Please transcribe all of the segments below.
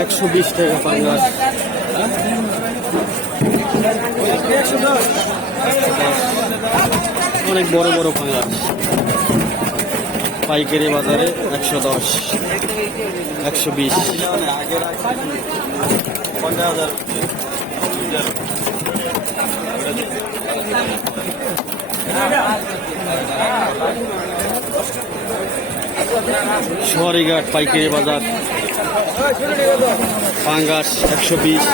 একশো বিশ টাকা পাঙ্গাস অনেক বড় বড় পাঙ্গাস। পাইকারি বাজারে একশো দশ। একশো বিশ। সোয়ারিঘাট পাইকারি বাজার। পাঙ্গাস একশো বিশ।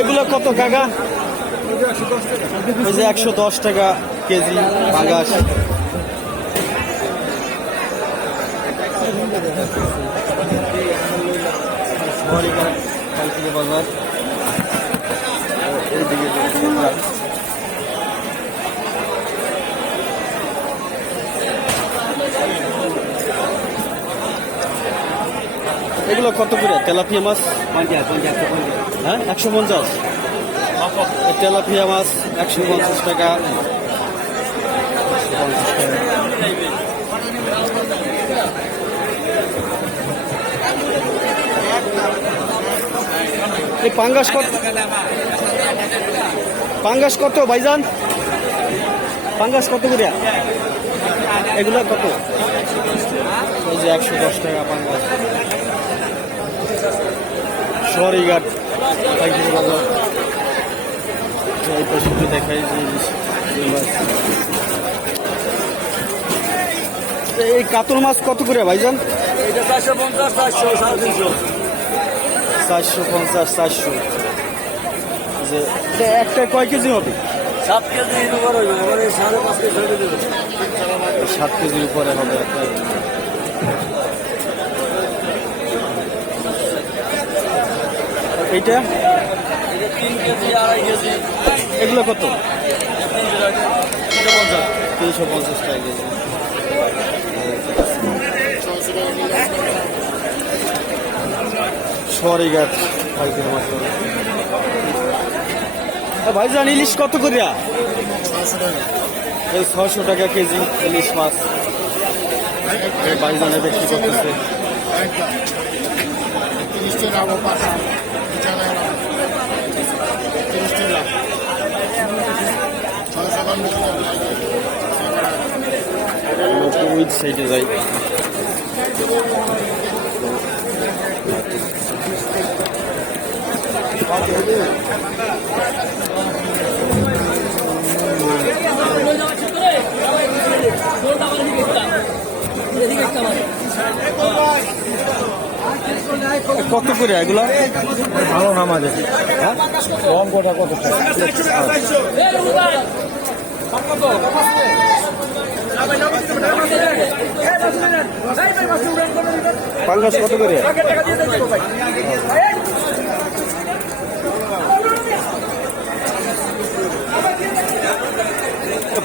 এগুলো কত কাকা? ওই যে একশো দশ টাকা। কেজি পাঙ্গাস এগুলো কত করে? তেলাপিয়া মাছ? হ্যাঁ? একশো পঞ্চাশ। তেলাপিয়া মাছ একশো পঞ্চাশ টাকা। এই পাঙ্গাস কত? পাঙ্গাস কত ভাইজান? পাঙ্গাস কত করে? এগুলো কত? যে একশো দশ টাকা পাঙ্গাস। সরিঘাট বাজার এই দেখাই যে। এই কাতল মাছ কত করে ভাইজান? এটা চারশো পঞ্চাশ চারশো সাড়ে তিনশো। চারশো পঞ্চাশ চারশো। যে এটা একটা কয় কেজি হবে? সাত কেজি দুবার হইবে সাড়ে পাঁচ কেজি সাত কেজির উপরে হবে একটা। এইটা? তিন কেজি আড়াই কেজি। এগুলো কত? তিনশো তিনশো পঞ্চাশ তিনশো পঞ্চাশ টাকা কেজি। পাইকারি মাছ ভাইজান ইলিশ কত করিয়া? এই ছশো টাকা কেজি ইলিশ মাছ। ভাইজানে বিক্রি করতেছে। তিরিশটি লাভ পাশা জায়গায় লাভ তিরিশটি লাভ ছয়শো গ্রাম উইথ সাইডে যাই কত করে এগুলা? ভালো নাম আছে। হ্যাঁ? কম কোটা কত? পাঙ্গাস কত করে?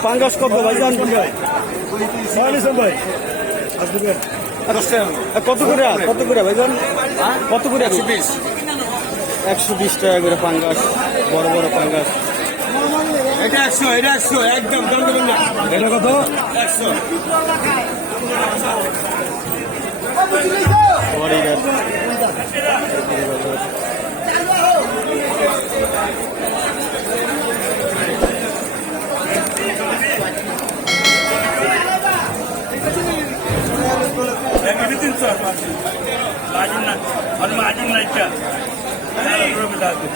পাঙ্গাস কত ভাইজান ভাই। কত করে কত করে ভাইজান কত করে একশো বিশ। একশো বিশ টাকা করে পাঙ্গাস বড় বড় পাঙ্গাস। এটা একশো এটা একশো একদম দাম দেবেন না এটা কত? একশো।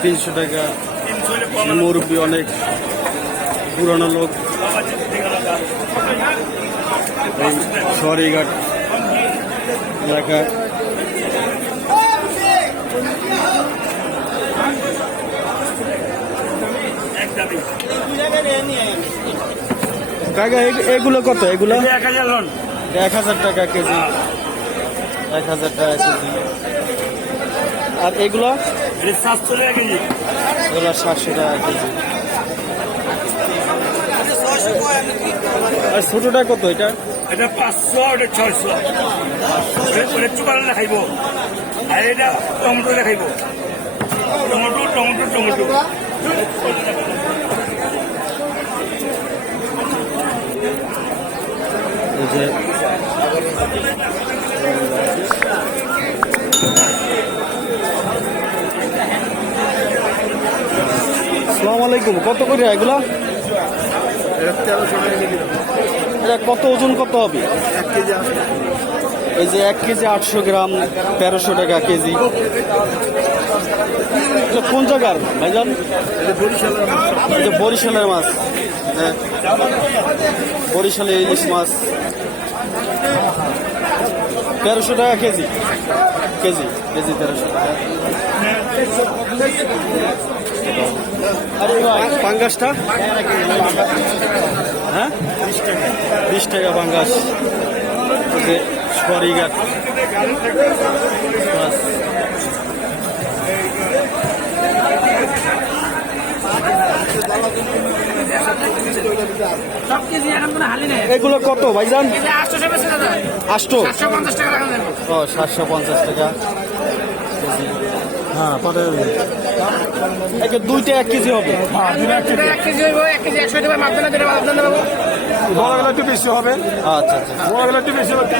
তিনশো টাকা। মুরব্বী অনেক পুরানো লোক। সরিঘাট এলাকা কাকা এগুলো কত? এগুলো এক হাজার টাকা কেজি। এক হাজার টাকা কেজি আর এগুলো? এগুলো সাতশো টাকা কেজি। আর ছোটটা কত এটা? এটা পাঁচশো এটা ছয়শো। চুকালে খাইব আর এটা টমেটো খাইব টমেটো টমেটো টমেটো। এই যে আসসালামু আলাইকুম। কত করে এগুলো? এটা কত ওজন, কত হবে? এই যে এক কেজি আটশো গ্রাম, তেরোশো টাকা কেজি। কোন জায়গার, ভাইজান? বরিশালের মাছ। হ্যাঁ। বরিশালে ইলিশ মাছ। তেরোশো টাকা কেজি। কেজি কেজি তেরোশো টাকা। পাঙ্গাসটা? হ্যাঁ? বিশ টাকা পাঙ্গাস। সরিঘাট মাছ এগুলো কত ভাইজান? এটা আটশো ও সাতশো পঞ্চাশ টাকা। হ্যাঁ একে দুইটা এক কেজি হবে। দেবো। বড়গুলো একটু বেশি হবে। আচ্ছা আচ্ছা। বড়গুলো একটু বেশি হবে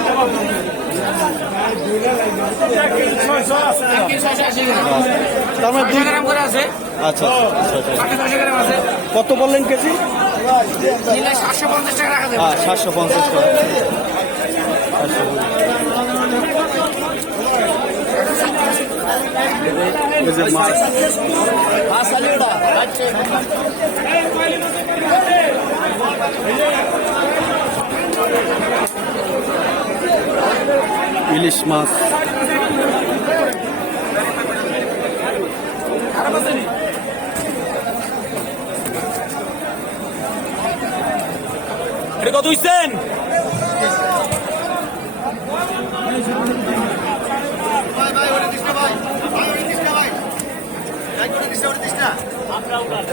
তার মানে দুই গ্রাম করে আছে। আচ্ছা আচ্ছা, আচ্ছা। কত বললেন কেজি? সাতশো পঞ্চাশ টাকা রাখা যাবে। সাতশো পঞ্চাশ টাকা। মাছ। ইলিশ মাছ কত হইছেন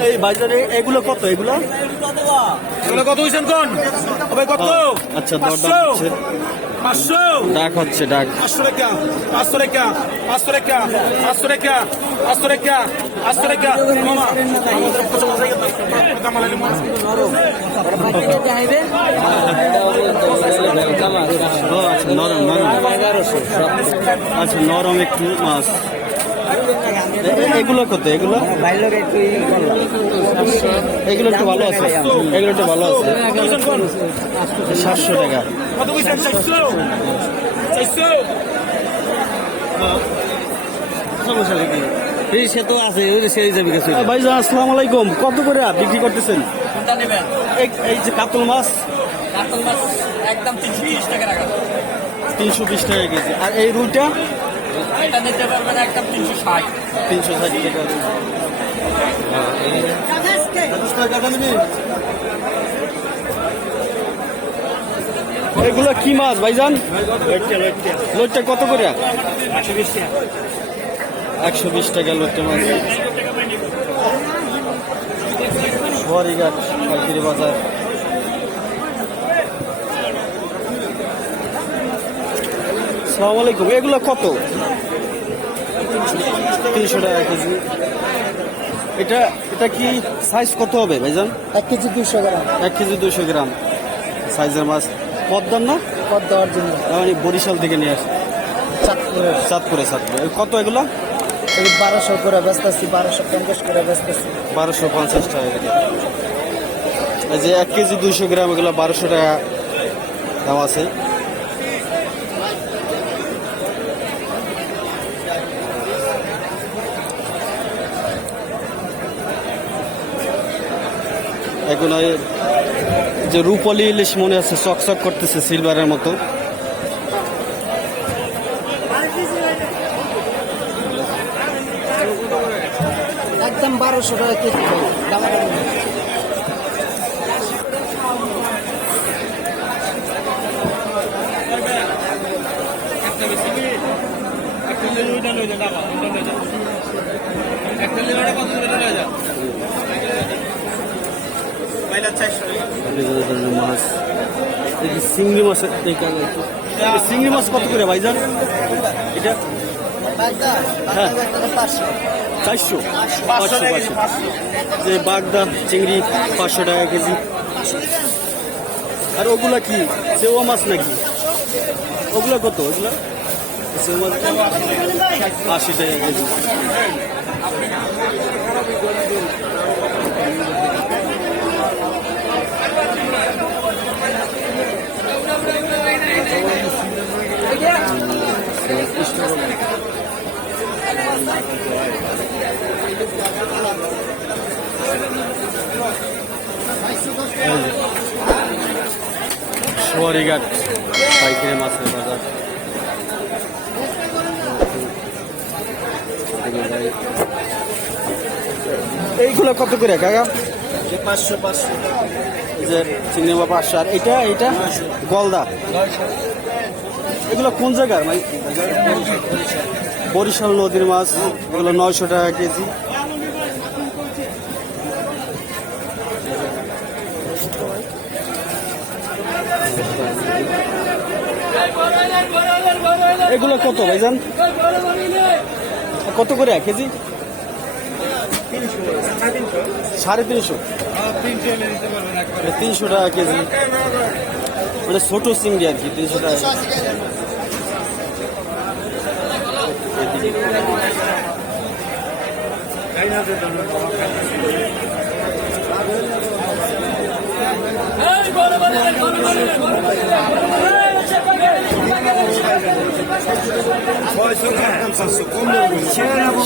এই বাজারে এগুলো কত? এগুলো? এগুলো কত হইছেন কোন? কত? আচ্ছা দরদাম হচ্ছে। পাঁচশো। ডাক হচ্ছে ডাক। পাঁচশো টাকা পাঁচশো টাকা পাঁচশো টাকা পাঁচশো টাকা পাঁচশো টাকা পাঁচশো টাকা। মামা। আচ্ছা নরম নরম। আচ্ছা নরম একটু মাছ। এগুলো কত? এগুলো? এগুলো একটু ভালো আছে। এগুলো একটু ভালো আছে। সাতশো টাকা। সে তো আছে ভাইজান আসসালামু আলাইকুম। কত করে বিক্রি করতেছেন? এই- এই যে কাতল মাছ। কাতল মাছ একদম তিনশো বিশ টাকা রাখা। যাবে তিনশো বিশ টাকা কেজি। আর এই রুইটা? তিনশো ষাট। এগুলো কি মাছ ভাইজান? লোটটা কত করে? একশো বিশ টাকা লোটটা মাছ। বাজার। সালাম আলাইকুম, এগুলো কত? তিনশো টাকা কেজি। এটা এটা কি সাইজ কত হবে ভাইজান? এক কেজি দুশো গ্রাম। এক কেজি দুশো গ্রাম। সাইজের মাছ। পদ্মার না? পদ্মা অরিজিনাল মানে বরিশাল থেকে নিয়ে আসে। চাঁদপুরে চাঁদপুরে। কত এগুলো? বারোশো করে বেচতেছি বারোশো পঞ্চাশ করে বেচতেছি। বারোশো পঞ্চাশ টাকা। এই যে এক কেজি দুইশো গ্রাম এগুলো বারোশো টাকা দাম আছে। এখন যে রূপলি ইলিশ মনে আছে চকচক করতেছে সিলভারের মতো। একদম বারোশো টাকা কেজি। একটা যাবে মাছ এই যে চিংড়ি মাছ এই কালো- এই চিংড়ি মাছ কত করে ভাইজান? এটা? হ্যাঁ। চারশো? পাঁচশো পাঁচশো যে বাগদা চিংড়ি পাঁচশো টাকা কেজি। আর ওগুলা কি? সেওয়া মাছ নাকি? ওগুলা কত? ওগুলা? সেওয়া মাছ আশি টাকা কেজি। সোয়ারিঘাট পাইকারি মাছের বাজার। এইগুলো কত করে কাকা? পাঁচশো পাঁচশো। যে চিংড়ি মাছ পাঁচশো আর এটা এটা গলদা। এগুলো কোন জায়গার? ভাই বরিশাল নদীর মাছ, এগুলো নয়শো টাকা কেজি। এগুলো কত ভাইজান? কত করে এক কেজি? সাড়ে তিনশো। মানে তিনশো টাকা কেজি। মানে ছোট চিংড়ি আর কি তিনশো টাকা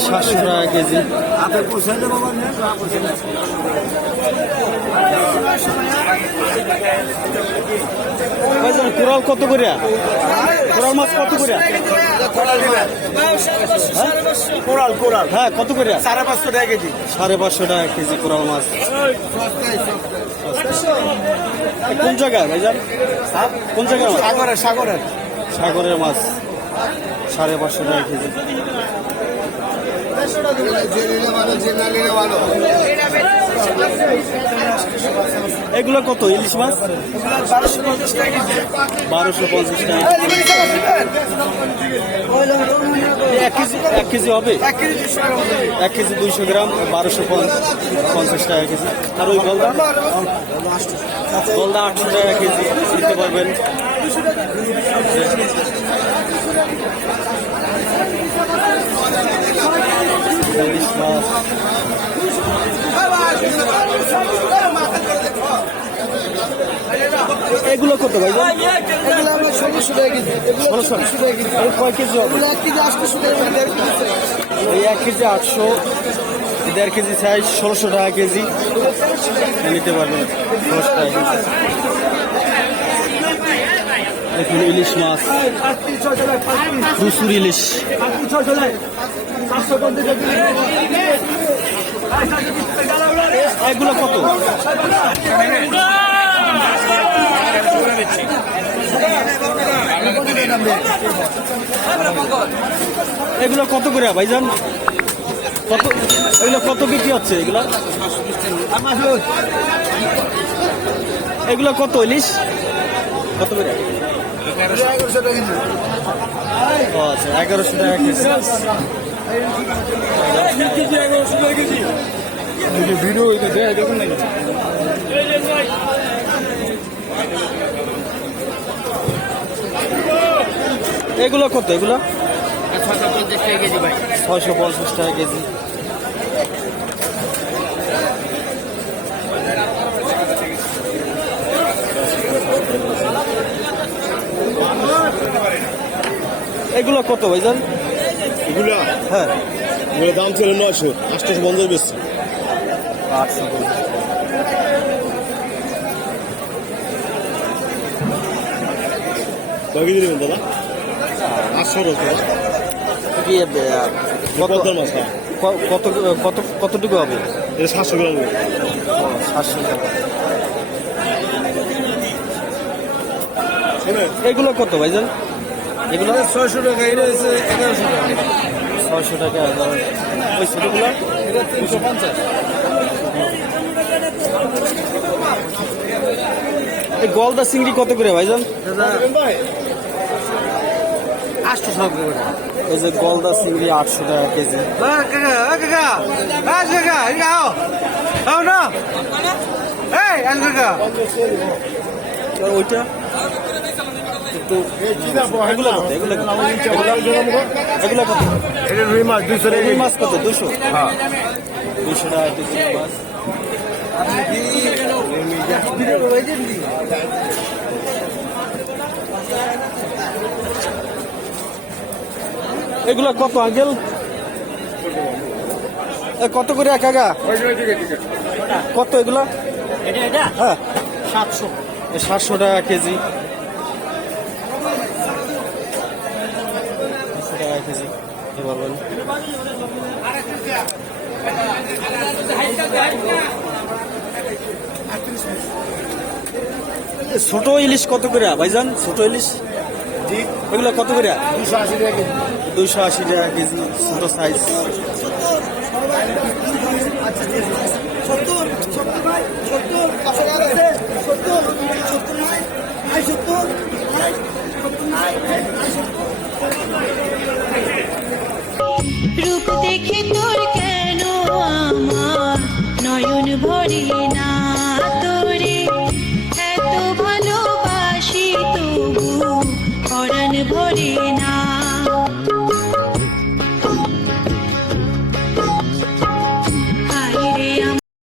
সাতশো টাকা কেজি। ভাইজান কোরাল কত করিয়া কোরাল মাছ কত করিয়া কোরাল কোরাল। হ্যাঁ কত করিয়া সাড়ে পাঁচশো টাকা কেজি। সাড়ে পাঁচশো টাকা কেজি কোরাল মাছ। কোন জায়গায় ভাইজান? কোন জায়গায়? সাগরের সাগরের। সাগরের মাছ। সাড়ে পাঁচশো টাকা কেজি যে নিলে ভালো যে না নিলে ভালো এগুলো কত? ইলিশ মাছ? বারোশো পঞ্চাশ টাকা। এক কেজি এক কেজি হবে? এক কেজি দুইশো গ্রাম বারোশো পঞ্চাশ টাকা কেজি। আর ওই গলদা? গলদা আটশো টাকা কেজি নিতে পারবেন। ইলিশ মাছ এগুলো কত ভাই? এগুলো আমার ষোলোশো টাকা কেজি। এগুলো ষোলোশো টাকা কেজি। কয় কেজি এগুলো এক কেজি আটশোশো টাকা দেড় কেজি এই এক কেজি আটশো দেড় কেজি সাইজ ষোলোশো টাকা কেজি। নিতে পারবেন। ষোলোশো টাকা কেজি। দেখুন ইলিশ মাছ প্রচুর ইলিশ। এগুলো কত? এগুলো কত করে ভাইজান? কত এগুলো কত বিক্রি হচ্ছে এগুলো? এগুলো কত ইলিশ? কত করে? ও আচ্ছা এগারোশো টাকা কেজি। ভিডিও দেখুন না এগুলো কত? এগুলো? ছশো পঞ্চাশ টাকা কেজি ভাই। ছয়শো পঞ্চাশ টাকা কেজি। এগুলো কত ভাইজান? এগুলো? হ্যাঁ। এগুলো দাম ছিল নয়শো আটশোশো বন্ধ বেশি আটশো দাদা? আটশো টাকা কত হ্যাঁ। কত কত কতটুকু হবে? এটা সাতশো গ্রাম। সাতশো এগুলো কত ভাইজান? এগুলো ছয়শো টাকা এটা হচ্ছে এগারোশো টাকা। ছয়শো টাকা ওই ছোটোগুলো? এটা তিনশো পঞ্চাশ। এই গলদা চিংড়ি কত করে ভাইজান? আটশো সব করে। এই যে গলদা চিংড়ি আটশো টাকা কেজি। না। ওইটা? একটু এগুলো কত? এগুলো কত? এগুলো এগুলো কত? এটা রুই মাছ রুই মাছ কত? দুশো দুশো টাকা কেজি মাছ। এগুলো কত আঙ্কেল? কত করে কাকা কত এগুলো? এটা এটা? হ্যাঁ। সাতশো টাকা কেজি সাতশো টাকা কেজি কি পারবেন ছোট ইলিশ কত করে ভাইজান? ছোট ইলিশ? এগুলো কত করে? দুশো আশি টাকা দুইশো আশি টাকা কেজি ছোট সাইজ